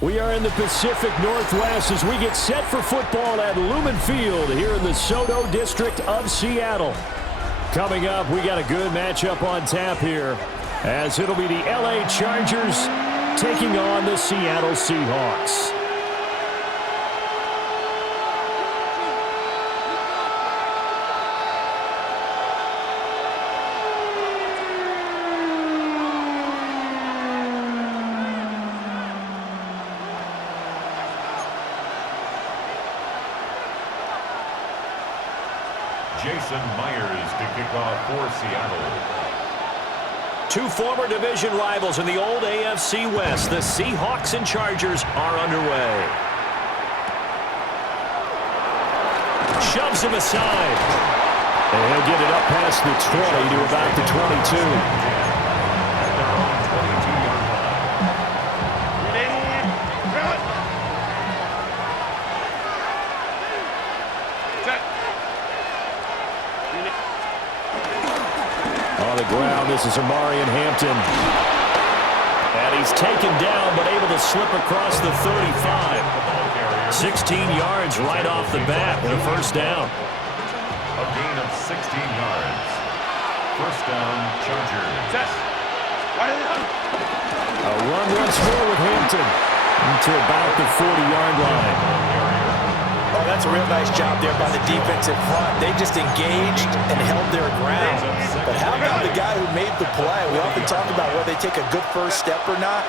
We are in the Pacific Northwest as we get set for football at Lumen Field here in the Soto district of Seattle. Coming up, we got a good matchup on tap here as it'll be the LA Chargers taking on the Seattle Seahawks. Jason Myers to kick off for Seattle. Two former division rivals in the old AFC West. The Seahawks and Chargers are underway. Shoves him aside. And he'll get it up past the 20 to about the 22. Ground. This is Amarian Hampton. And he's taken down but able to slip across the 35. 16 yards right off the bat and a first down. A gain of 16 yards. First down, Chargers. A run once more with Hampton to about the 40-yard line. Oh, that's a real nice job there by the defensive front. They just engaged and held their ground. But how about the guy who made the play? We often talk about whether they take a good first step or not.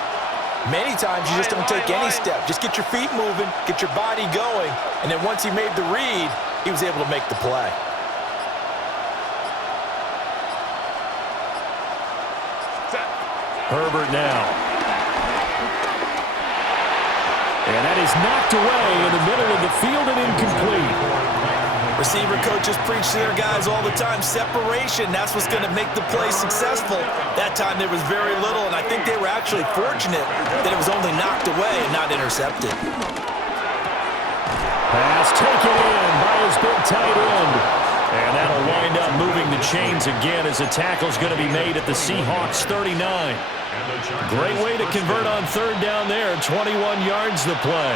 Many times you just don't take any step. Just get your feet moving, get your body going, and then once he made the read, he was able to make the play. Herbert now. And that is knocked away in the middle of the field and incomplete. Receiver coaches preach to their guys all the time, separation, that's what's going to make the play successful. That time there was very little, and I think they were actually fortunate that it was only knocked away and not intercepted. Pass taken in by his big tight end. And that'll wind up moving the chains again as a tackle's going to be made at the Seahawks 39. Great way to convert on third down there. 21 yards the play.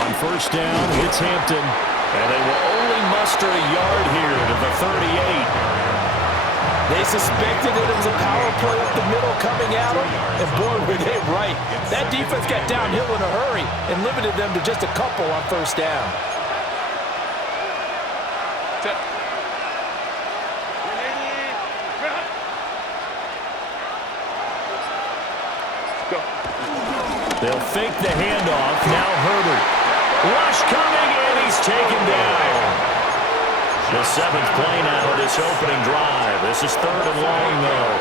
On first down, it's Hampton. And they will only muster a yard here to the 38. They suspected that it was a power play up the middle coming at them, and boy, were they right. That defense got downhill in a hurry and limited them to just a couple on first down. They'll fake the handoff. Now Herbert. Rush coming, and he's taken down. The seventh play now of this opening drive. This is third and long, though.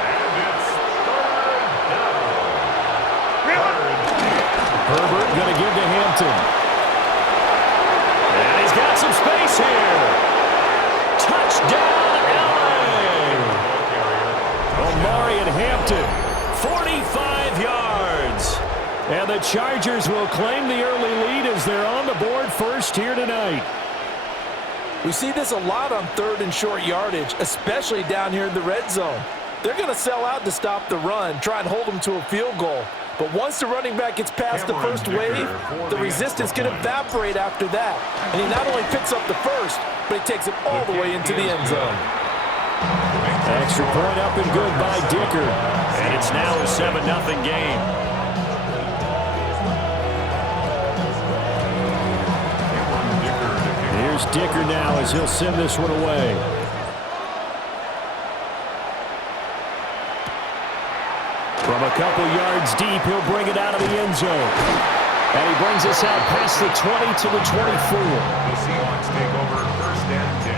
And it's third down. Herbert going to give to Hampton. And he's got some space here. Touchdown, LA! Amarian Hampton, 45 yards. And the Chargers will claim the early lead as they're on the board first here tonight. We see this a lot on third and short yardage, especially down here in the red zone. They're going to sell out to stop the run, try and hold them to a field goal. But once the running back gets past the first wave, the resistance can evaporate after that. And he not only picks up the first, but he takes it all the way into the end zone. Extra point up and good by Dicker. And it's now a 7-0 game. Here's Dicker now as he'll send this one away. From a couple yards deep, he'll bring it out of the end zone. And he brings us out past the 20 to the 24. The Seahawks take over first and 10.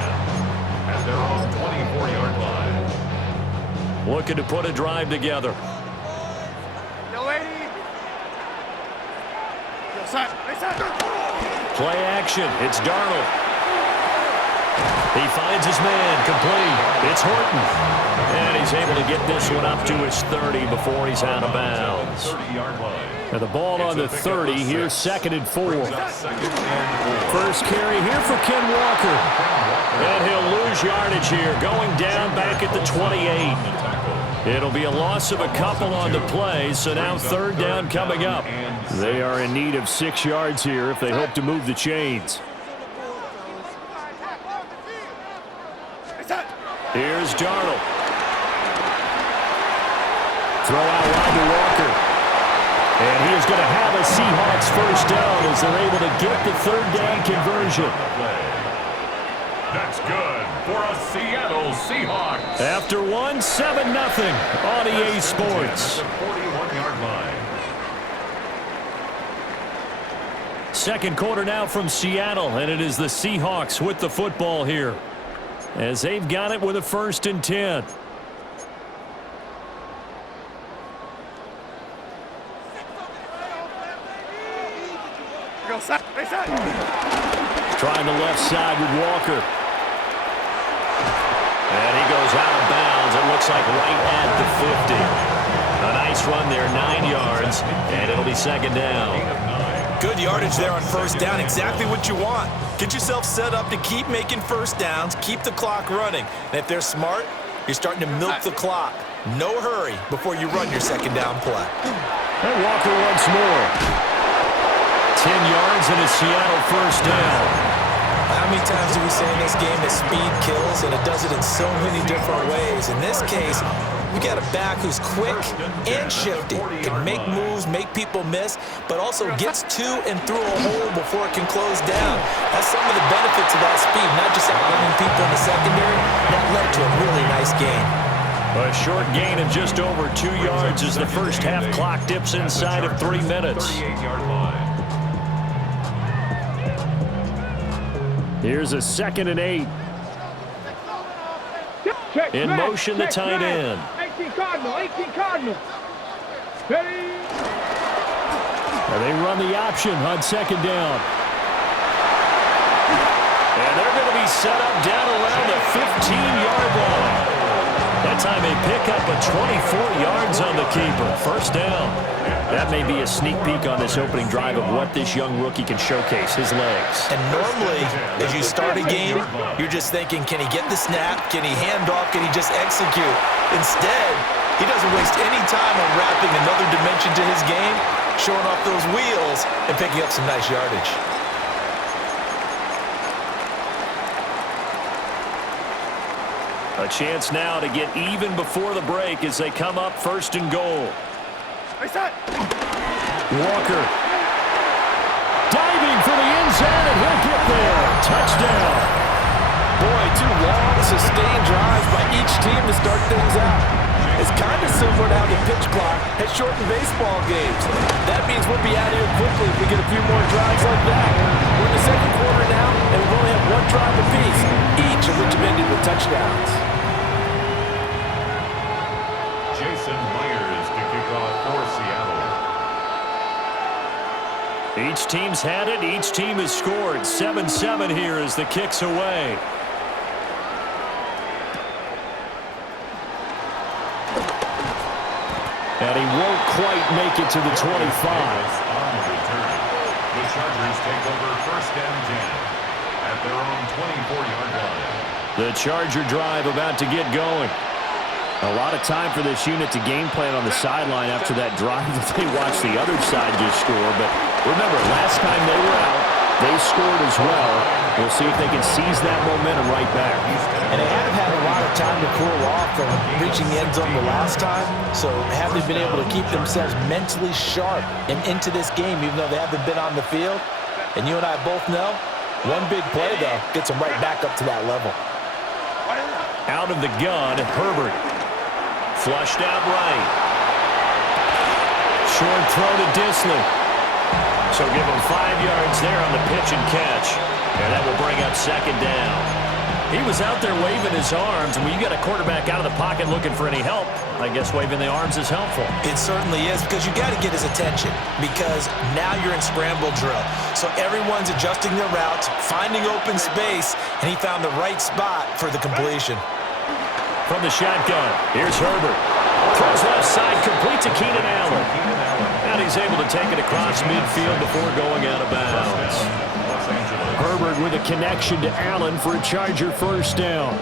And they're on 24-yard line. Looking to put a drive together. Play action. It's Darnold. He finds his man, complete. It's Horton. And he's able to get this one up to his 30 before he's out of bounds. 30-yard line. Now the ball on the 30. Here's 2nd and 4. First carry here for Ken Walker. And he'll lose yardage here, going down back at the 28. It'll be a loss of a couple on the play, so now third down coming up. They are in need of 6 yards here if they hope to move the chains. Here's Darnold. Throw out wide to Walker. And he is going to have a Seahawks first down as they're able to get the third down conversion. That's good for a Seattle Seahawks. After one, 7-0 on EA Sports. 41-yard line. Second quarter now from Seattle, and it is the Seahawks with the football here, as they've got it with a 1st and 10. Trying the left side with Walker. And he goes out of bounds. It looks like right at the 50. A nice run there, 9 yards, and it'll be second down. Good yardage there on first down. Exactly what you want. Get yourself set up to keep making first downs, keep the clock running. And if they're smart, you're starting to milk the clock. No hurry before you run your second down play. And Walker once more. 10 yards and a Seattle first down. How many times do we say in this game that speed kills, and it does it in so many different ways? In this case, you got a back who's quick and shifty, can make moves, make people miss, but also gets to and through a hole before it can close down. That's some of the benefits of that speed, not just outrunning people in the secondary. That led to a really nice game. A short gain of just over 2 yards as the first half clock dips inside of 3 minutes. 38-yard line. Here's a 2nd and 8. In motion, the tight end. 18 Cardinal, 18 Cardinal. Ready? And they run the option on second down. And they're going to be set up down around the 15-yard line. That time they pick up a 24 yards on the keeper. First down. That may be a sneak peek on this opening drive of what this young rookie can showcase, his legs. And normally, as you start a game, you're just thinking, can he get the snap? Can he hand off? Can he just execute? Instead, he doesn't waste any time on wrapping another dimension to his game, showing off those wheels, and picking up some nice yardage. A chance now to get even before the break as they come up 1st and goal. Walker diving for the end zone, and he'll get there. Touchdown. Boy, 2 long, sustained drives by each team to start things out. It's kind of similar to how the pitch clock has shortened baseball games. That means we'll be out of here quickly if we get a few more drives like that. We're in the second quarter now, and we've only had 1 drive apiece, each of which have ended with touchdowns. Each team's had it. Each team has scored. 7-7 here as the kick's away. And he won't quite make it to the 25. The Chargers take over 1st and 10 at their own 24-yard line. The Charger drive about to get going. A lot of time for this unit to game plan on the sideline after that drive that they watched the other side just score. But remember, last time they were out, they scored as well. We'll see if they can seize that momentum right back. And they have had a lot of time to cool off from reaching the end zone the last time. So have they been able to keep themselves mentally sharp and into this game, even though they haven't been on the field? And you and I both know, one big play, though, gets them right back up to that level. Out of the gun, Herbert. Flushed out right. Short throw to Disley. So give him 5 yards there on the pitch and catch. And that will bring up second down. He was out there waving his arms. And when you got a quarterback out of the pocket looking for any help, I guess waving the arms is helpful. It certainly is, because you got to get his attention, because now you're in scramble drill. So everyone's adjusting their routes, finding open space, and he found the right spot for the completion. From the shotgun, here's Herbert. Throws left side, complete to Keenan Allen. And he's able to take it across midfield before going out of bounds. Herbert with a connection to Allen for a Charger first down.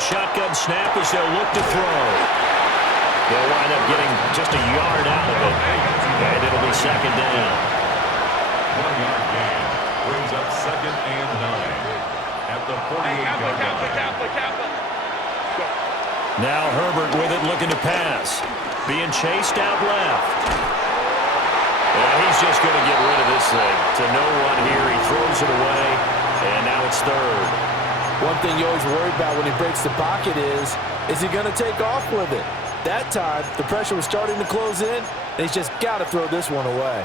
shotgun snap as they'll look to throw. They'll wind up getting just a yard out of it, and it'll be second down. 1-yard gain brings up 2nd and 9 at the 48-yard line. Now Herbert with it, looking to pass. Being chased out left. And he's just going to get rid of this thing. To no one here. He throws it away, and now it's third. One thing you always worry about when he breaks the pocket is he going to take off with it? That time, the pressure was starting to close in, and he's just got to throw this one away.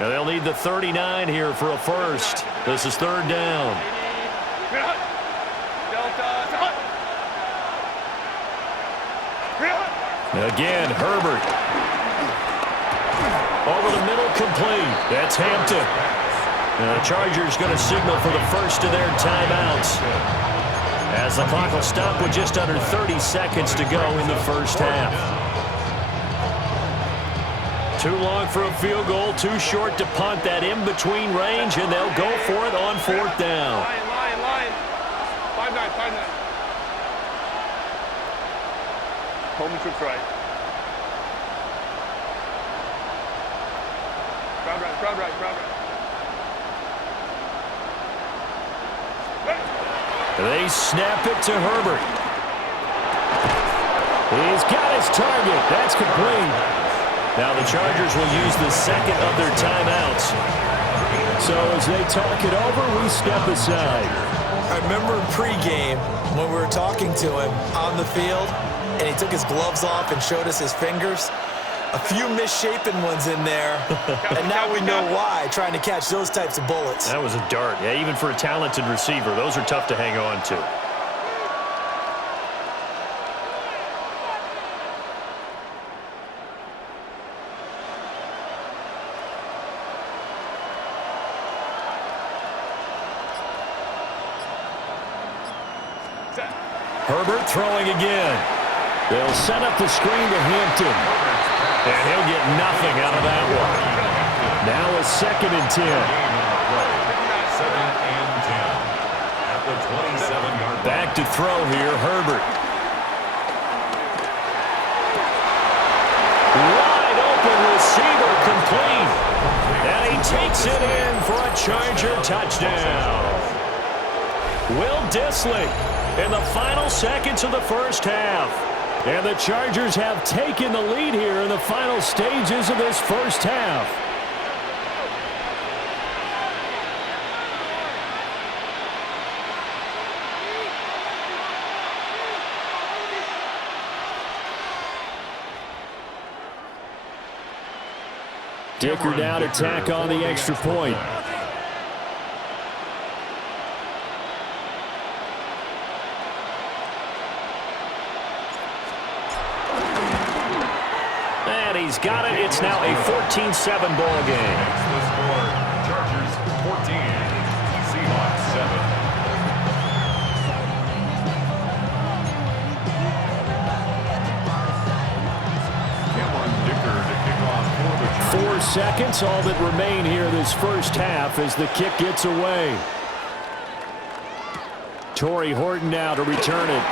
And they'll need the 39 here for a first. This is third down. Again, Herbert. Over the middle, complete. That's Hampton. And the Chargers going to signal for the first of their timeouts, as the clock will stop with just under 30 seconds to go in the first half. Too long for a field goal, too short to punt. That in-between range, and they'll go for it on fourth down. Line. 5-9. Home trips right. Crowd right. They snap it to Herbert. He's got his target. That's complete. Now the Chargers will use the second of their timeouts. So as they talk it over, we step aside. I remember pregame when we were talking to him on the field, and he took his gloves off and showed us his fingers. A few misshapen ones in there, and now we know why, trying to catch those types of bullets. That was a dart. Yeah, even for a talented receiver, those are tough to hang on to. Herbert throwing again. They'll set up the screen to Hampton. And he'll get nothing out of that one. Now a 2nd and 10. 2nd and 10 at the 27-yard line. Back to throw here, Herbert. Wide open receiver, complete. And he takes it in for a Charger touchdown. Will Dissly in the final seconds of the first half. And the Chargers have taken the lead here in the final stages of this first half. Dicker now to tack on the extra point. He's got it. It's now a 14-7 ball game. That's the score. Chargers 14, Seahawks 7. Cameron Dicker to kick off for the Chargers. 4 seconds, all that remain here this first half as the kick gets away. Torrey Horton now to return it.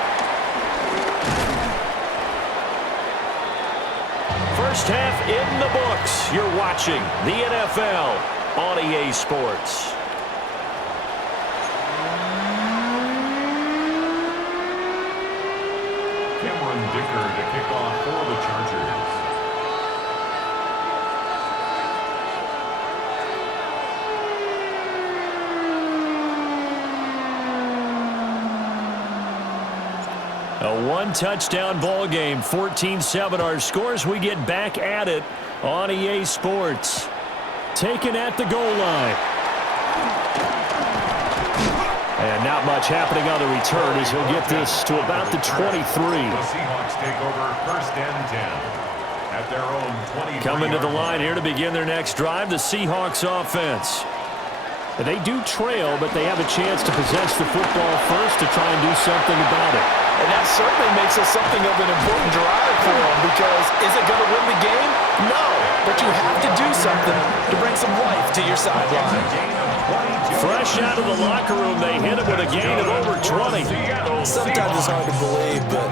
First half in the books. You're watching the NFL on EA Sports. Cameron Dicker to kick off for the Chargers. A one-touchdown ball game, 14-7 our scores. We get back at it on EA Sports. Taken at the goal line. And not much happening on the return as he'll get this to about the 23. The Seahawks take over 1st and 10 at their own 20. Coming to the line here to begin their next drive, the Seahawks offense. They do trail, but they have a chance to possess the football first to try and do something about it. And that certainly makes it something of an important drive for them, because is it going to win the game? No, but you have to do something to bring some life to your sideline. Fresh out of the locker room, they hit him with a gain of over 20. Sometimes it's hard to believe, but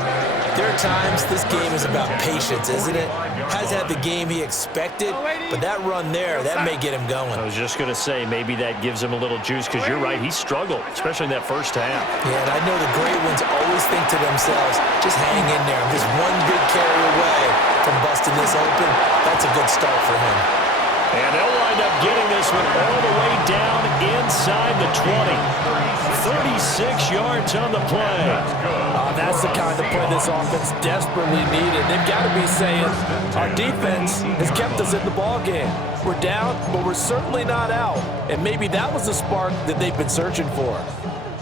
there are times this game is about patience, isn't it? Has had the game he expected, but that run there, that may get him going. I was just going to say, maybe that gives him a little juice, because you're right, he struggled, especially in that first half. Yeah, and I know the great ones always think to themselves, just hang in there. I'm just one big carry away from busting this open. That's a good start for him. And they'll wind up getting this one all the way down inside the 20. 36 yards on the play. That's the kind of play this offense desperately needed. They've got to be saying, our defense has kept us in the ballgame. We're down, but we're certainly not out. And maybe that was the spark that they've been searching for.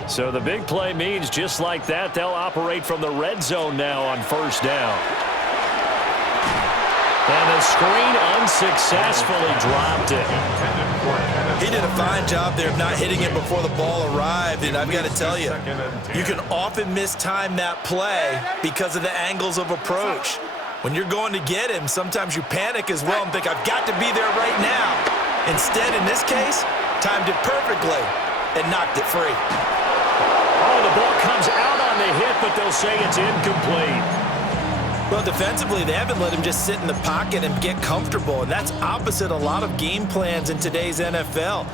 So the big play means just like that, they'll operate from the red zone now on first down. And the screen unsuccessfully dropped it. He did a fine job there of not hitting it before the ball arrived, and I've got to tell you, you can often mistime that play because of the angles of approach. When you're going to get him, sometimes you panic as well and think, I've got to be there right now. Instead, in this case, timed it perfectly and knocked it free. Oh, the ball comes out on the hit, but they'll say it's incomplete. Well, defensively, they haven't let him just sit in the pocket and get comfortable, and that's opposite a lot of game plans in today's NFL.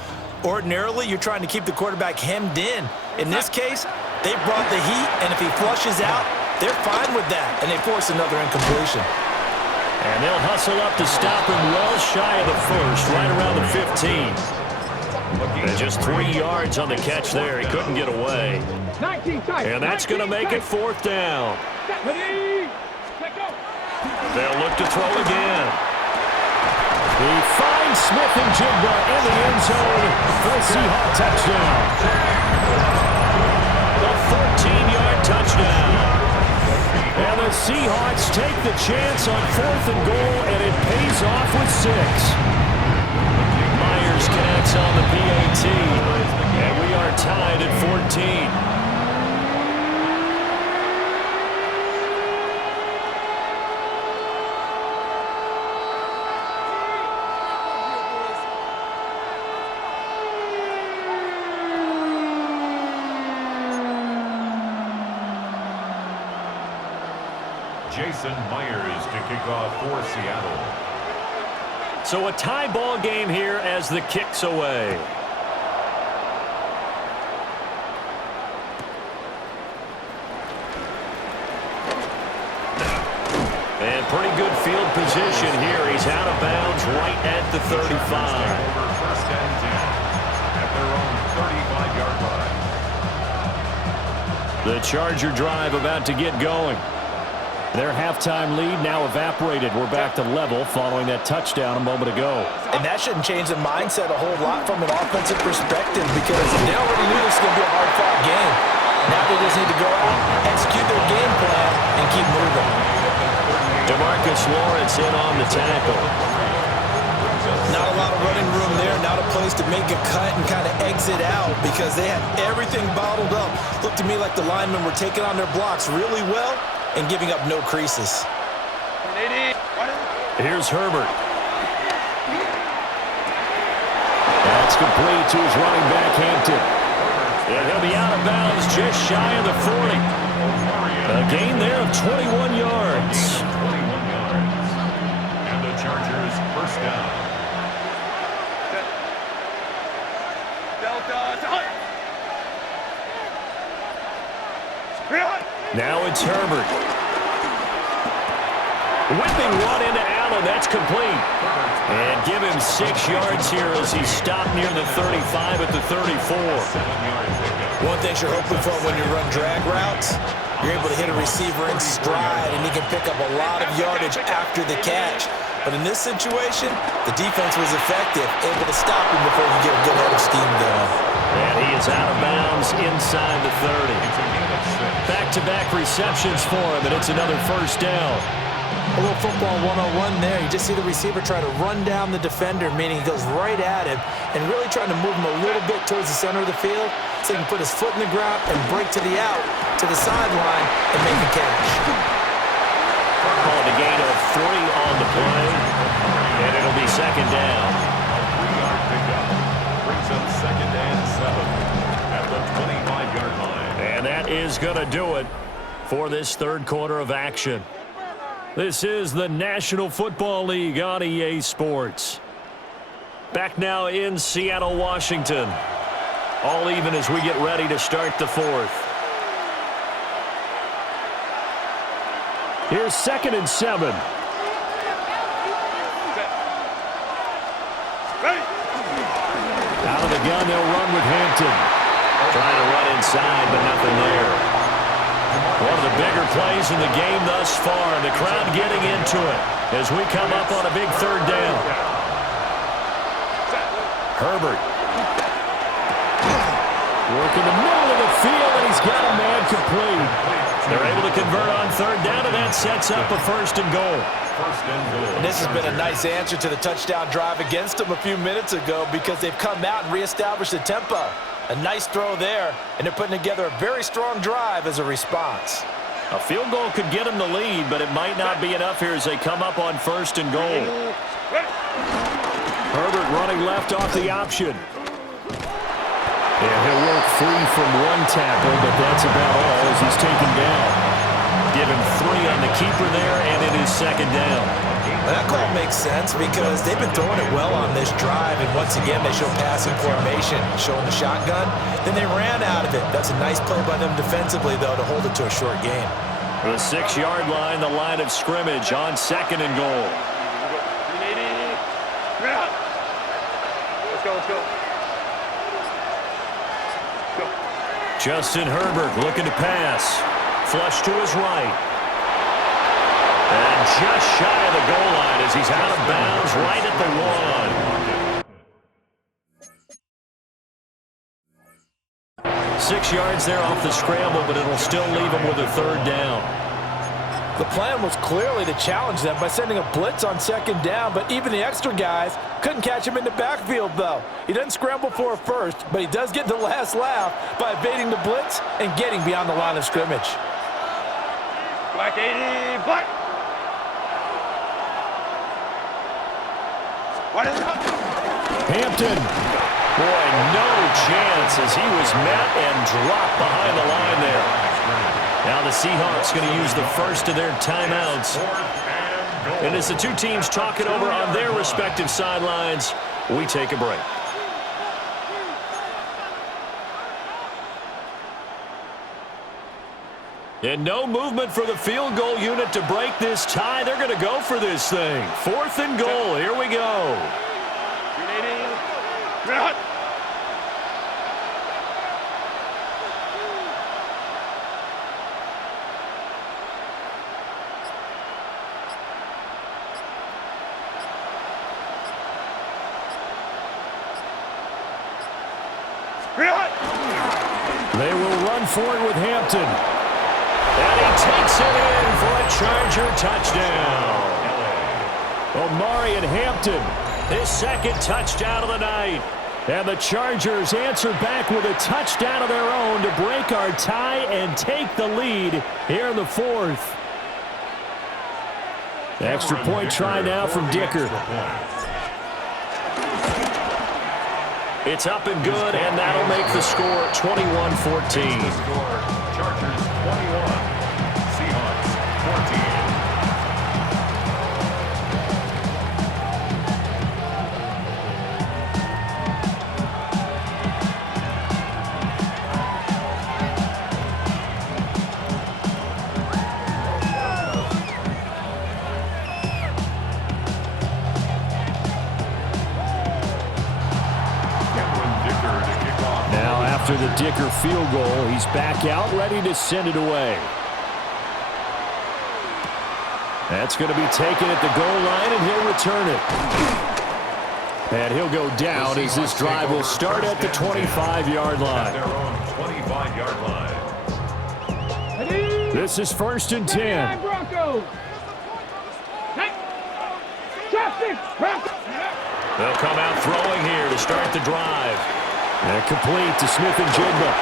Ordinarily, you're trying to keep the quarterback hemmed in. In this case, they brought the heat, and if he flushes out, they're fine with that, and they force another incompletion. And they'll hustle up to stop him well shy of the first, right around the 15. And just 3 yards on the catch there. He couldn't get away. And that's going to make it fourth down. They'll look to throw again. He finds Smith and Jigba in the end zone for a Seahawks touchdown. A 14-yard touchdown. And the Seahawks take the chance on 4th and goal, and it pays off with 6. Myers connects on the PAT, and we are tied at 14. Jason Myers to kick off for Seattle. So a tie ball game here as the kick's away. And pretty good field position here. He's out of bounds right at the 35. Over first and 10 at their own 35-yard line. The Charger drive about to get going. Their halftime lead now evaporated. We're back to level following that touchdown a moment ago. And that shouldn't change the mindset a whole lot from an offensive perspective because they already knew this was going to be a hard-fought game. Now they just need to go out, execute their game plan, and keep moving. DeMarcus Lawrence in on the tackle. Not a lot of running room there, not a place to make a cut and kind of exit out because they had everything bottled up. Looked to me like the linemen were taking on their blocks really well and giving up no creases. Here's Herbert. That's complete to his running back, Hampton. And he'll be out of bounds just shy of the 40. A gain there of 21 yards. 21 yards. And the Chargers first down. Now it's Herbert. Whipping one into Allen. That's complete. And give him 6 yards here as he stopped near the 35 at the 34. 7-yard pickup. One thing you're hoping for when you run drag routes, you're able to hit a receiver in stride and he can pick up a lot of yardage after the catch. But in this situation, the defense was effective, able to stop him before you get a good head of steam going. And he is out of bounds inside the 30. Back-to-back receptions for him, and it's another first down. A little football 101 there. You just see the receiver try to run down the defender, meaning he goes right at him and really trying to move him a little bit towards the center of the field so he can put his foot in the ground and break to the out, to the sideline, and make a catch. Called a gain of 3 on the play, and it'll be second down. A 3-yard pickup brings up second and 7. at the 25-yard line. And that is going to do it for this third quarter of action. This is the National Football League on EA Sports. Back now in Seattle, Washington. All even as we get ready to start the fourth. Here's 2nd and 7. Out of the gun, they'll run with Hampton. Trying to run inside, but nothing there. One of the bigger plays in the game thus far. The crowd getting into it as we come up on a big third down. Herbert. Working the middle of the field, and he's got a man complete. They're able to convert on third down, and that sets up a 1st and goal. And this has been a nice answer to the touchdown drive against them a few minutes ago because they've come out and reestablished the tempo. A nice throw there, and they're putting together a very strong drive as a response. A field goal could get them the lead, but it might not be enough here as they come up on 1st and goal. Herbert running left off the option. And he'll work free from one tackle, but that's about all as he's taken down. Give him 3 on the keeper there, and it is 2nd down. That call makes sense because they've been throwing it well on this drive, and once again they show passing formation, showing the shotgun. Then they ran out of it. That's a nice play by them defensively, though, to hold it to a short game. For the 6-yard line, the line of scrimmage on 2nd and goal. Let's go, let's go. Justin Herbert looking to pass. Flush to his right. And just shy of the goal line as he's out of bounds right at the 1. 6 yards there off the scramble, but it'll still leave him with a 3rd down. The plan was clearly to challenge them by sending a blitz on 2nd down, but even the extra guys couldn't catch him in the backfield, though. He doesn't scramble for a first, but he does get the last laugh by evading the blitz and getting beyond the line of scrimmage. Black 80, black. What is up? Hampton. Boy, no chance as he was met and dropped behind the line there. Now the Seahawks going to use the first of their timeouts. And as the two teams talk it over on their respective sidelines, we take a break. And no movement for the field goal unit to break this tie. They're going to go for this thing. 4th and goal. Here we go. They will run for it with Hampton. And he takes it in for a Charger touchdown. Omari and Hampton. His 2nd touchdown of the night. And the Chargers answer back with a touchdown of their own to break our tie and take the lead here in the 4th. Extra point try now from Dicker. It's up and good, and that'll make the score 21-14. Chargers 21, Seahawks 14. After the Dicker field goal, he's back out, ready to send it away. That's going to be taken at the goal line, and he'll return it. And he'll go down as this drive will start at the 25-yard line. Their own 25-yard line. This is 1st and 10. They'll come out throwing here to start the drive. And complete to Smith and Jigba.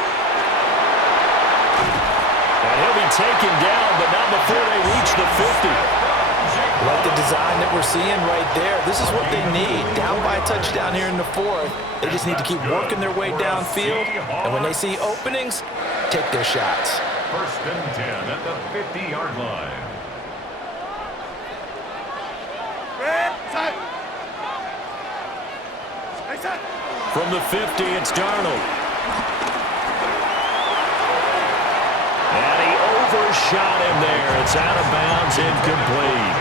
And he'll be taken down, but not before they reach the 50. Like the design that we're seeing right there. This is what they need. Down by a touchdown here in the fourth. They just need to keep working their way downfield. And when they see openings, take their shots. First and 10 at the 50-yard line. From the 50, it's Darnold. And he overshot him there. It's out of bounds, incomplete.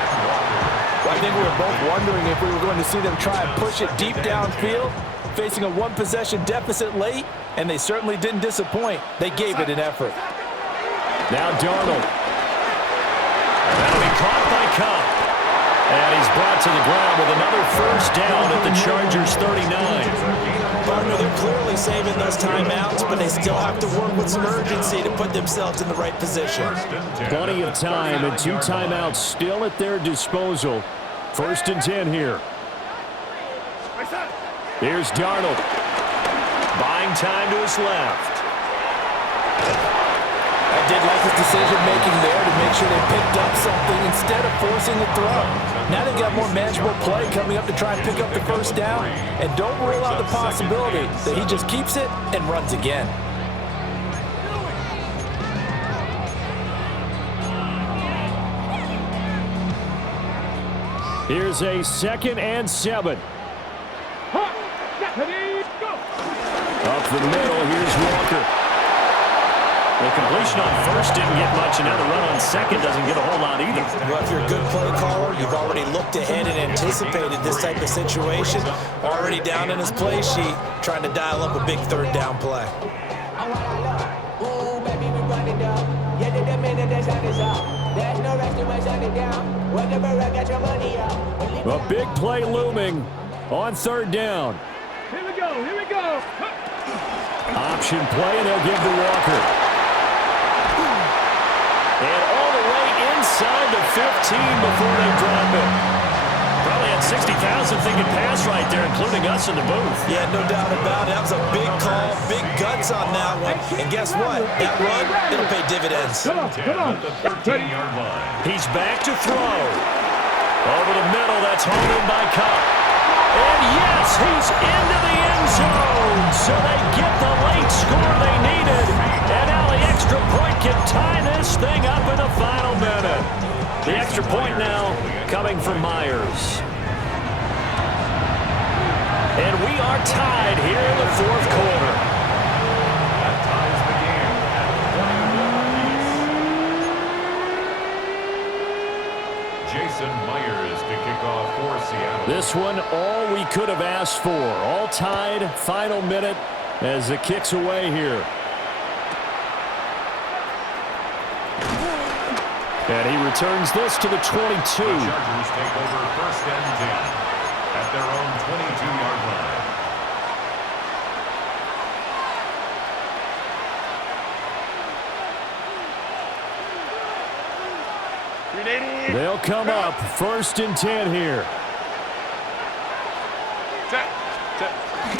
Well, I think we were both wondering if we were going to see them try and push it deep downfield, facing a one-possession deficit late, and they certainly didn't disappoint. They gave it an effort. Now Darnold. That'll be caught by Cup. And he's brought to the ground with another first down at the Chargers' 39. Partner, they're clearly saving those timeouts, but they still have to work with some urgency to put themselves in the right position. Plenty of time and 2 timeouts still at their disposal. First and 10 here. Here's Darnold. Buying time to his left. I did like his decision-making there to make sure they picked up something instead of forcing the throw. Now they've got more manageable play coming up to try and pick up the first down, and don't rule out the possibility that he just keeps it and runs again. Here's a 2nd and 7. Up the middle, here's Walker. The completion on first didn't get much, and now the run on second doesn't get a whole lot either. Well, if you're a good play caller, you've already looked ahead and anticipated this type of situation. Already down in his play sheet, trying to dial up a big third down play. A big play looming on 3rd down. Here we go, here we go. Option play, and they'll give to Walker. And all the way inside the 15 before they drop it. Probably had 60,000 thinking pass right there, including us in the booth. Yeah, no doubt about it. That was a big call, big guts on that one. And guess what? That run, it'll pay dividends. Come on. 13-yard line. He's back to throw. Over the middle, that's hauled in by Cup. And yes, he's into the end zone. So they get the late score they needed. And now the extra point can tie this thing up in the final minute. The extra point now coming from Myers. And we are tied here in the 4th quarter. That ties the game at 21 apiece. Jason Myers to kick off for Seattle. This one, all we could have asked for. All tied, final minute as the kick's away here. And he returns this to the 22. The Chargers take over first and 10 at their own 22-yard line. They'll come up first and 10 here.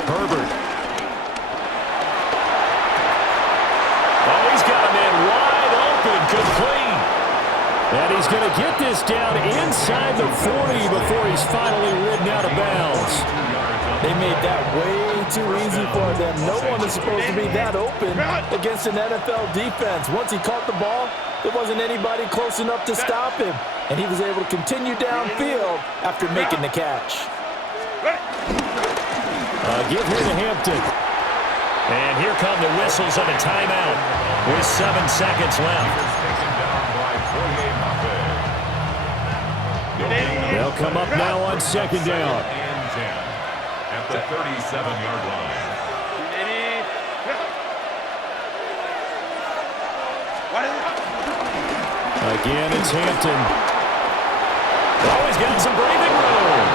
Herbert. Oh, he's got him in wide open, complete. And he's going to get this down inside the 40 before he's finally ridden out of bounds. They made that way too easy for them. No one is supposed to be that open against an NFL defense. Once he caught the ball, there wasn't anybody close enough to stop him. And he was able to continue downfield after making the catch. Give here to Hampton. And here come the whistles of a timeout with 7 seconds left. They'll come up now on 2nd down. And 10 at the 37-yard line. Again, it's Hampton. Oh, he's got some breathing room.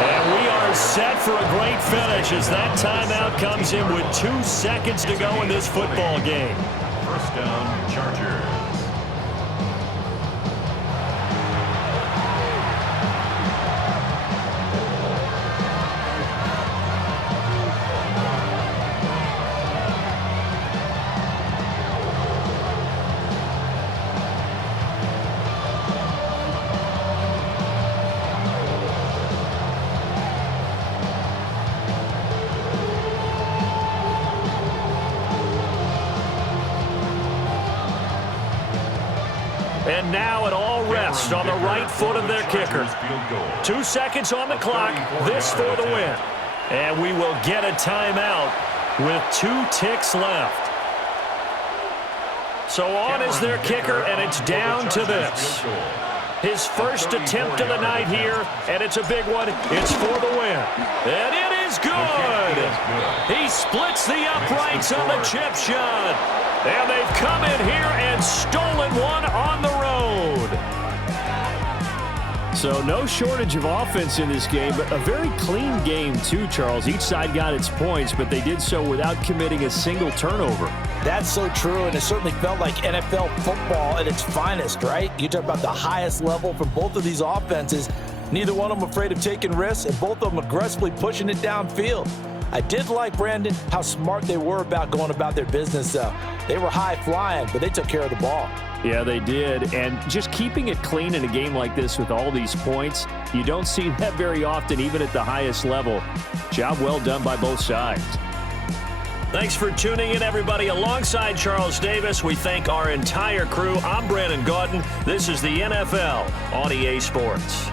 And we are set for a great finish as that timeout comes in with 2 seconds to go in this football game. First down, Chargers. And now it all rests on the right foot of their kicker. 2 seconds on the clock. This for the win. And we will get a timeout with 2 ticks left. So on is their kicker, and it's down to this. His first attempt of the night here, and it's a big one. It's for the win. And it is good. He splits the uprights on the chip shot. And they've come in here and stolen one on the road. So no shortage of offense in this game, but a very clean game too, Charles. Each side got its points, but they did so without committing a single turnover. That's so true, and it certainly felt like NFL football at its finest, right? You talk about the highest level for both of these offenses. Neither one of them afraid of taking risks, and both of them aggressively pushing it downfield. I did like, Brandon, how smart they were about going about their business, though. They were high-flying, but they took care of the ball. Yeah, they did, and just keeping it clean in a game like this with all these points, you don't see that very often, even at the highest level. Job well done by both sides. Thanks for tuning in, everybody. Alongside Charles Davis, we thank our entire crew. I'm Brandon Gaudin. This is the NFL on EA Sports.